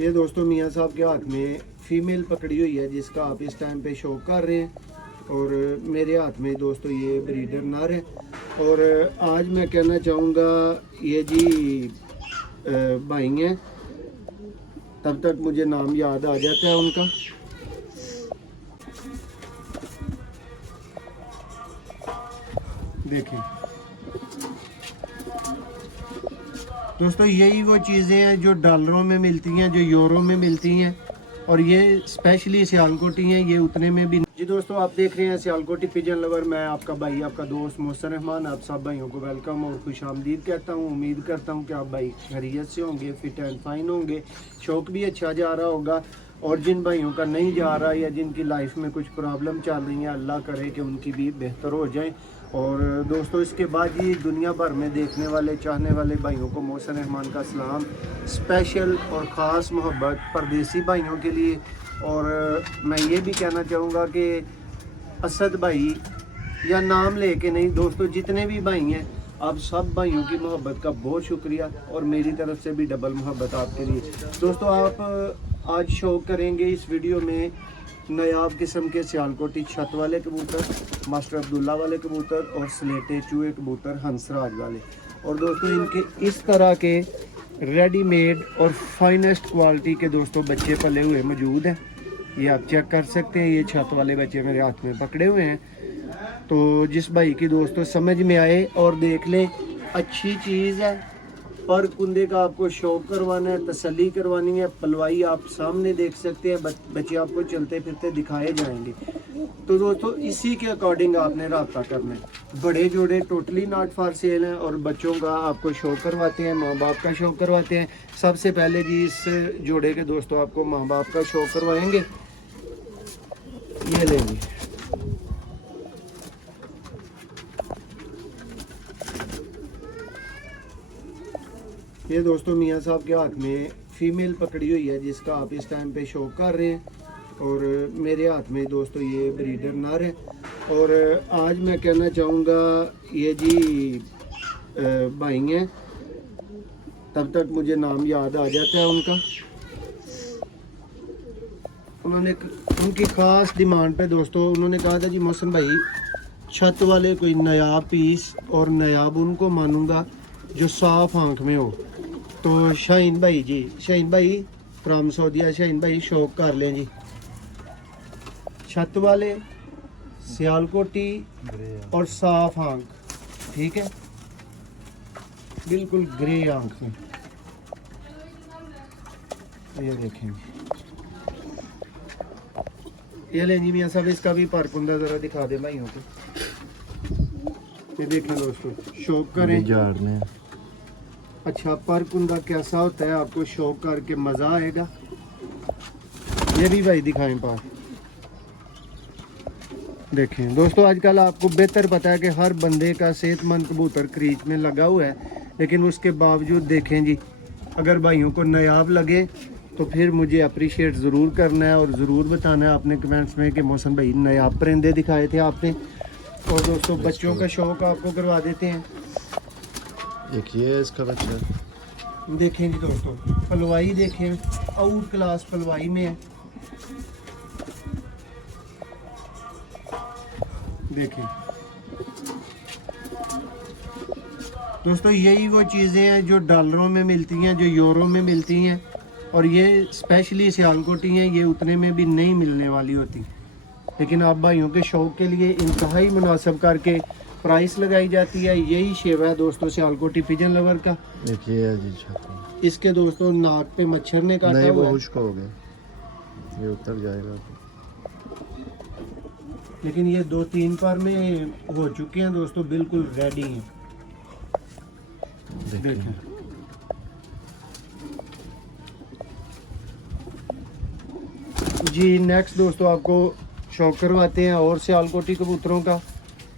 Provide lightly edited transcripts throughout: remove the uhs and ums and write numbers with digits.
ये दोस्तों मियाँ साहब के हाथ में फ़ीमेल पकड़ी हुई है जिसका आप इस टाइम पे शौक कर रहे हैं। और मेरे हाथ में दोस्तों ये ब्रीडर नर है। और आज मैं कहना चाहूँगा ये जी भाई हैं, तब तक मुझे नाम याद आ जाता है उनका। देखें दोस्तों, यही वो चीज़ें हैं जो डॉलरों में मिलती हैं, जो यूरो में मिलती हैं। और ये स्पेशली सियालकोटी हैं, ये उतने में भी जी। दोस्तों आप देख रहे हैं सियालकोटी पिजन लवर। मैं आपका भाई, आपका दोस्त मोहसिन रहमान, आप सब भाइयों को वेलकम और खुश आमदीद कहता हूँ। उम्मीद करता हूँ कि आप भाई खैरियत से होंगे, फिट एंड फाइन होंगे, शौक भी अच्छा जा रहा होगा। और जिन भाइयों का नहीं जा रहा या जिनकी लाइफ में कुछ प्रॉब्लम चल रही है, अल्लाह करे कि उनकी भी बेहतर हो जाए। और दोस्तों इसके बाद ही दुनिया भर में देखने वाले चाहने वाले भाइयों को मोहसिन रहमान का सलाम, स्पेशल और ख़ास मोहब्बत परदेसी भाइयों के लिए। और मैं ये भी कहना चाहूँगा कि असद भाई या नाम लेके नहीं दोस्तों, जितने भी भाई हैं आप सब भाइयों की मोहब्बत का बहुत शुक्रिया और मेरी तरफ से भी डबल मोहब्बत आपके लिए। दोस्तों आप आज शो करेंगे इस वीडियो में नायाब किस्म के सियालकोटी छत वाले कबूतर, मास्टर अब्दुल्ला वाले कबूतर और स्लेटे चूहे कबूतर हंसराज वाले। और दोस्तों इनके इस तरह के रेडीमेड और फाइनेस्ट क्वालिटी के दोस्तों बच्चे पले हुए मौजूद हैं। ये आप चेक कर सकते हैं, ये छत वाले बच्चे मेरे हाथ में पकड़े हुए हैं। तो जिस भाई की दोस्तों समझ में आए और देख लें, अच्छी चीज़ है। पर कुंदे का आपको शौक करवाना है, तसल्ली करवानी है, पलवाई आप सामने देख सकते हैं, बच्चे आपको चलते फिरते दिखाए जाएंगे। तो दोस्तों इसी के अकॉर्डिंग आपने रब्ता करना है। बड़े जोड़े टोटली नॉट फॉर सेल हैं और बच्चों का आपको शौक करवाते हैं, माँ बाप का शौक करवाते हैं। सबसे पहले जी इस जोड़े के दोस्तों आपको माँ बाप का शौक करवाएंगे। ये लेंगे ये दोस्तों मियाँ साहब के हाथ में फ़ीमेल पकड़ी हुई है जिसका आप इस टाइम पे शौक कर रहे हैं। और मेरे हाथ में दोस्तों ये ब्रीडर नर है। और आज मैं कहना चाहूँगा ये जी भाई हैं, तब तक मुझे नाम याद आ जाता है उनका। उन्होंने उनकी ख़ास डिमांड पे दोस्तों उन्होंने कहा था जी मोहसिन भाई छत वाले कोई नयाब पीस, और नयाब उनको मानूंगा जो साफ आँख में हो। तो शाहीन भाई जी, शाहीन भाई फ्राम सऊदीया, शाहीन भाई शौक कर लें जी छत वाले सियालकोटी और साफ आँख, ठीक है, बिल्कुल ग्रे आँख में। ये देखें, ये लें जी मियाँ साहब, इसका भी परकुंदा ज़रा दिखा दे भाइयों को। ये देखें दोस्तों, शौक करें। अच्छा परकुंदा कैसा होता है आपको शौक करके मज़ा आएगा। ये भी भाई दिखाएं पार। देखें दोस्तों, आजकल आपको बेहतर पता है कि हर बंदे का सेहतमंद कबूतर क्रीच में लगा हुआ है, लेकिन उसके बावजूद देखें जी, अगर भाइयों को नायाब लगे तो फिर मुझे अप्रिशिएट ज़रूर करना है और ज़रूर बताना है आपने कमेंट्स में कि मौसम भाई नायाब परिंदे दिखाए थे आपने। और दोस्तों बच्चों का शौक आपको करवा देते हैं। एक ये है इसका बच्चा। देखें जी दोस्तों, पलवाई देखें, आउट क्लास पलवाई में है। देखें दोस्तों, यही वो चीज़ें हैं जो डॉलरों में मिलती हैं, जो यूरो में मिलती हैं। और ये स्पेशली सियालकोटी हैं, ये उतने में भी नहीं मिलने वाली होती। लेकिन आप भाइयों के शौक़ के लिए इंतहाई मुनासिब करके प्राइस लगाई जाती है। यही शेवा है दोस्तों सियालकोटी पिजन लवर का। देखिए है जी छत। इसके दोस्तों नाक पे मच्छर ने काटा नहीं, हुआ वो है, खुश्क हो गए, ये उतर जाएगा। लेकिन ये 2-3 बार में हो चुके हैं दोस्तों, बिल्कुल रेडी हैं। देखें जी, नेक्स्ट दोस्तों आपको शौक करवाते हैं और सियालकोटी कबूतरों का,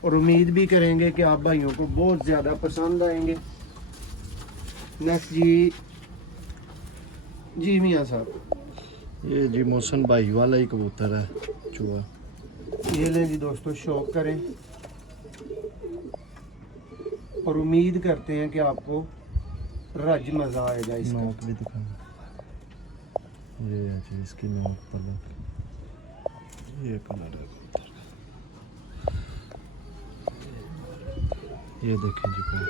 और उम्मीद भी करेंगे कि आप भाइयों को बहुत ज़्यादा पसंद आएंगे। नेक्स्ट जी मियाँ साहब, ये जी मोहसिन भाई वाला ही कबूतर है चूहा। ये लें जी दोस्तों, शौक करें और उम्मीद करते हैं कि आपको रज मज़ा आएगा इसका। नाक भी दिखाना। ये है जी इसकी नोक पलक, ये कलर है कबूतर का। ये देखें जी कोई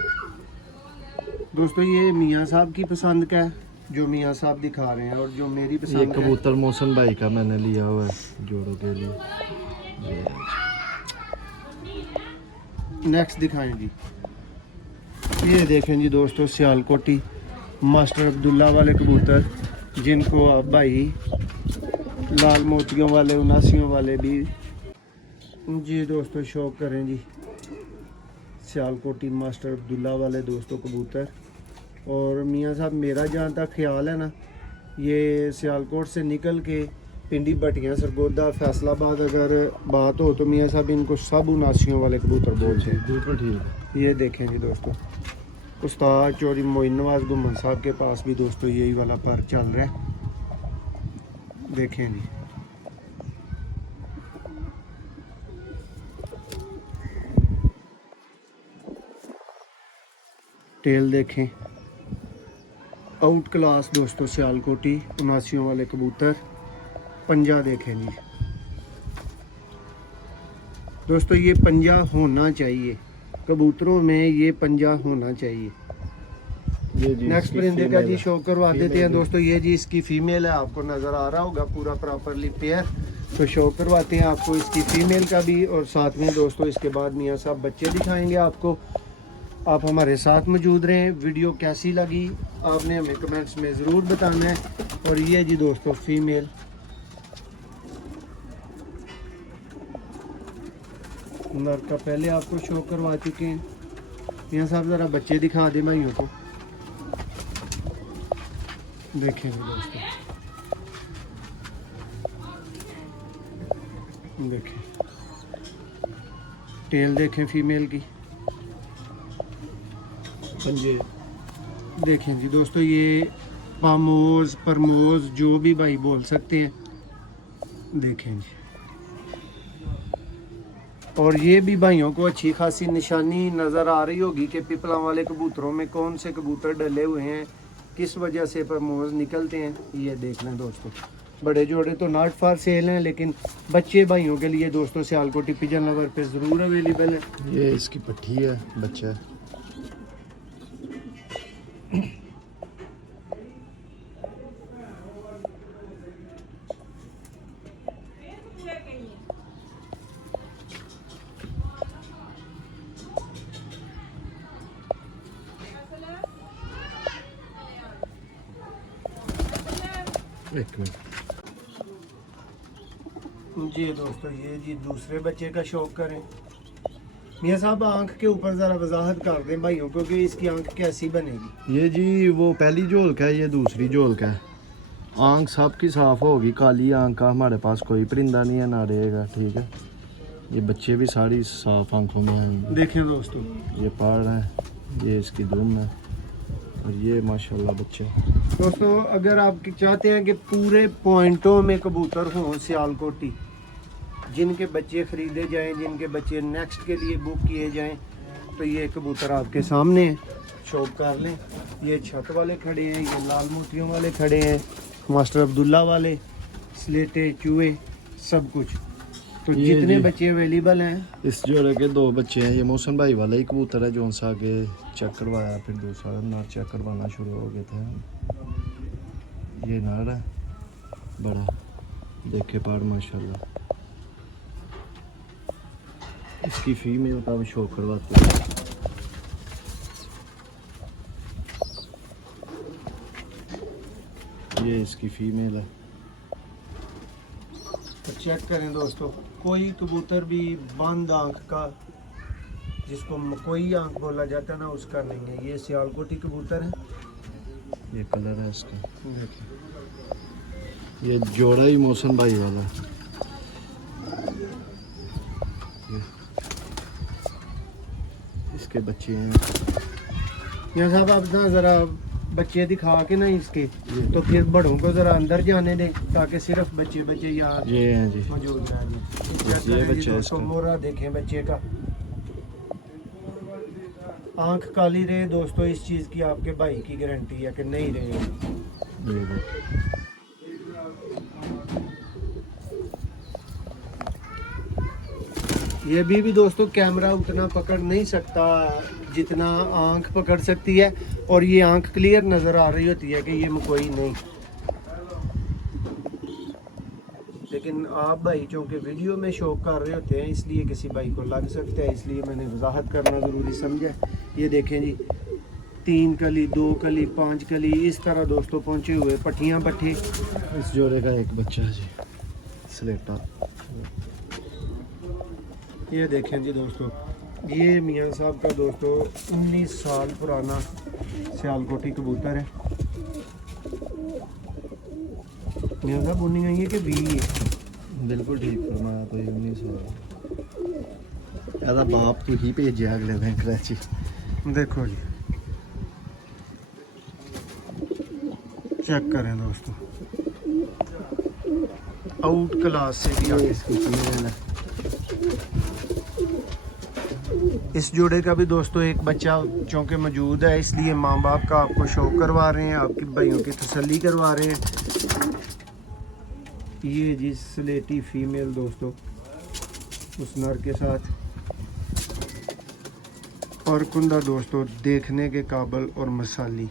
दोस्तों ये मियाँ साहब की पसंद का है जो मियाँ साहब दिखा रहे हैं, और जो मेरी ये पसंद है कबूतर मोहसन भाई का मैंने लिया हुआ है जोड़ों के लिए। ये है नेक्स्ट दिखाएं जी। ये देखें जी दोस्तों सियालकोटी मास्टर अब्दुल्ला वाले कबूतर, जिनको आप भाई लाल मोतियों वाले, उनासियों वाले भी जी दोस्तों शौक करें जी। सियालकोटी मास्टर अब्दुल्ला वाले दोस्तों कबूतर। और मियाँ साहब मेरा जहाँ तक ख्याल है ना, ये सियालकोट से निकल के पिंडी भटियाँ सरगोदा फैसलाबाद अगर बात हो तो मियाँ साहब इनको सब उनासियों वाले कबूतर बोलते हैं। बिल्कुल ठीक है। ये देखें जी दोस्तों उस्ताद चौधरी मोइन नवाज गुम्मन साहब के पास भी दोस्तों यही वाला पर चल रहा है। देखें जी टेल देखें, आउट क्लास दोस्तों सियालकोटी उनासियों वाले कबूतर। पंजा देखें जी दोस्तों, ये पंजा होना चाहिए कबूतरों में, ये पंजा होना चाहिए। ये जी नेक्स्ट इसकी परिंदे का फीमेल जी है। शो करवा देते हैं फीमेल दोस्तों। ये जी इसकी फीमेल है, आपको नज़र आ रहा होगा पूरा प्रॉपरली पेयर। तो शो करवाते हैं आपको इसकी फीमेल का भी, और साथ में दोस्तों इसके बाद मियाँ साहब बच्चे दिखाएंगे आपको। आप हमारे साथ मौजूद रहें। वीडियो कैसी लगी आपने हमें कमेंट्स में ज़रूर बताना है। और ये जी दोस्तों फीमेल, नर का पहले आपको शो करवा चुके हैं। मियाँ साहब ज़रा बच्चे दिखा दें भाइयों को। देखेंगे दोस्तों, देखें टेल देखें फीमेल की। पंजे देखें जी दोस्तों, ये पामोज परमोज जो भी भाई बोल सकते हैं। देखें जी, और ये भी भाइयों को अच्छी खासी निशानी नज़र आ रही होगी कि पिपला वाले कबूतरों में कौन से कबूतर डले हुए हैं, किस वजह से परमोज निकलते हैं। ये देख लें दोस्तों, बड़े जोड़े तो नॉट फॉर सेल हैं, लेकिन बच्चे भाइयों के लिए दोस्तों सियालकोटी पिजन लवर पे ज़रूर अवेलेबल है। ये इसकी पट्टी है, बच्चा है। एक मिनट जी दोस्तों, ये जी दूसरे बच्चे का शौक करें। मियाँ साहब आंख के ऊपर ज़रा वजाहत कर दें भाइयों को कि इसकी आंख कैसी बनेगी। ये जी वो पहली झोल का है, ये दूसरी झोल का है। आंख सबकी साफ होगी, काली आंख का हमारे पास कोई परिंदा नहीं है ना रहेगा, ठीक है। ये बच्चे भी सारी साफ आंखों में हैं। देखें दोस्तों, ये पाड़ है, ये इसकी दुम है, और ये माशाल्लाह बच्चे। दोस्तों अगर आप चाहते हैं कि पूरे पॉइंटों में कबूतर हों सियालकोटी, जिनके बच्चे ख़रीदे जाएं, जिनके बच्चे नेक्स्ट के लिए बुक किए जाएं, तो ये कबूतर आपके सामने हैं, शौक कर लें। ये छत वाले खड़े हैं, ये लाल मोतियों वाले खड़े हैं, मास्टर अब्दुल्ला वाले, स्लेटे चूहे सब कुछ। तो ये जितने जी। बच्चे अवेलेबल हैं, इस जोड़े के दो बच्चे हैं। ये मौसम भाई वाला ही कबूतर है जो उनसे आगे चेक करवाया, फिर दूसरा नर चेक करवाना शुरू हो गए थे। ये नर है बड़ा, देखे पार माशाल्लाह। इसकी फीमेल का भी शो करवाते हैं। ये इसकी फीमेल है। तो चेक करें दोस्तों, कोई कबूतर भी बंद आंख का, जिसको कोई आंख बोला जाता है ना, उसका नहीं है। ये सियालकोटी कबूतर है। ये कलर है इसका। ये जोड़ा ही मौसम भाई वाला है। इसके बच्चे हैं। यहाँ साहब आप ना ज़रा बच्चे दिखा के ना इसके, तो फिर बड़ों को ज़रा अंदर जाने दें ताकि सिर्फ बच्चे बच्चे यहाँ ये हैं जी, मौजूद रह जाएं। ये बच्चा है दोस्तों इसका। मोरा देखें बच्चे का, आंख काली रहे दोस्तों, इस चीज़ की आपके भाई की गारंटी है कि नहीं रहे। ये देखो। ये भी दोस्तों कैमरा उतना पकड़ नहीं सकता जितना आंख पकड़ सकती है, और ये आंख क्लियर नज़र आ रही होती है कि ये कोई नहीं। लेकिन आप भाई चूँकि वीडियो में शो कर रहे होते हैं इसलिए किसी भाई को लग सकता है, इसलिए मैंने वजाहत करना ज़रूरी समझा। ये देखें जी, 3 कली, 2 कली, 5 कली, इस तरह दोस्तों पहुँचे हुए पट्टियाँ पट्टी। इस जोड़े का एक बच्चा है जी, स्लेटा। ये देखें जी दोस्तों, ये मियाँ साहब का दोस्तों 19 साल पुराना सियालकोटी कबूतर है। मियाँ साहब बोलनी है कि 20 है। बिल्कुल ठीक फरमाया तो 19 साल ਇਹਦਾ ਬਾਪ ਤੂੰ ਹੀ ਭੇਜਿਆ ਅਗਲੇ ਦਿਨ ਕਰਾਚੀ। देखो जी, चेक करें दोस्तों, आउट क्लास से भी आगे। इसकी फीमेल है। इस जोड़े का भी दोस्तों एक बच्चा चूँकि मौजूद है, इसलिए माँ बाप का आपको शो करवा रहे हैं, आपकी भाइयों की तसल्ली करवा रहे हैं। ये जी स्लेटी फीमेल दोस्तों उस नर के साथ, और कुंदा दोस्तों देखने के काबिल और मसाली।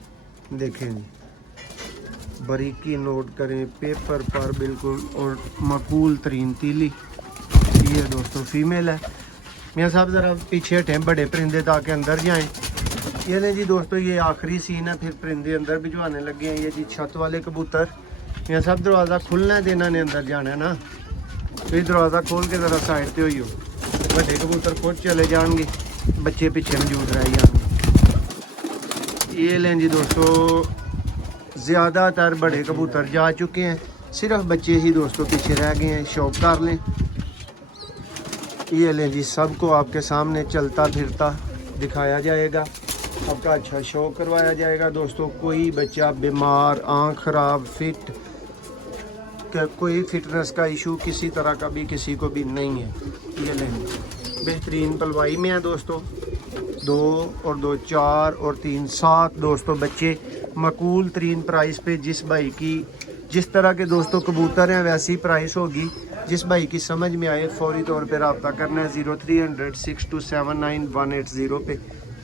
देखें जी, बारीकी नोट करें पेपर पर बिल्कुल, और मकबूल तरीन तीली। ये दोस्तों फीमेल है। मियाँ साहब ज़रा पीछे हटें, बड़े परिंदे ताकि अंदर जाएं। ये नहीं जी दोस्तों, ये आखिरी सीन है, फिर परिंदे अंदर भिजवाने लगे हैं। ये जी छत वाले कबूतर। मियाँ साहब दरवाज़ा खुलना है, देना ने अंदर जाना है ना, तो ये दरवाज़ा खोल के ज़रा साइड पे होइयो। बड़े कबूतर खुद चले जाएंगे, बच्चे पीछे मौजूद रह जाएंगे। ये लें जी दोस्तों, ज़्यादातर बड़े कबूतर जा चुके हैं, सिर्फ बच्चे ही दोस्तों पीछे रह गए हैं। शौक कर लें। ये लें जी, सबको आपके सामने चलता फिरता दिखाया जाएगा, आपका अच्छा शो करवाया जाएगा दोस्तों। कोई बच्चा बीमार, आँख ख़राब, फिट, कोई फिटनेस का इशू किसी तरह का भी किसी को भी नहीं है। ये लें, बेहतरीन पलवाई में है दोस्तों। 2 और 2 4 और 3 7 दोस्तों बच्चे मकबूल तरीन प्राइस पे। जिस भाई की जिस तरह के दोस्तों कबूतर हैं वैसी प्राइस होगी। जिस भाई की समझ में आए फौरी तौर पे रब्ता करना है 0300 6279 180 पे।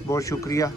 बहुत शुक्रिया।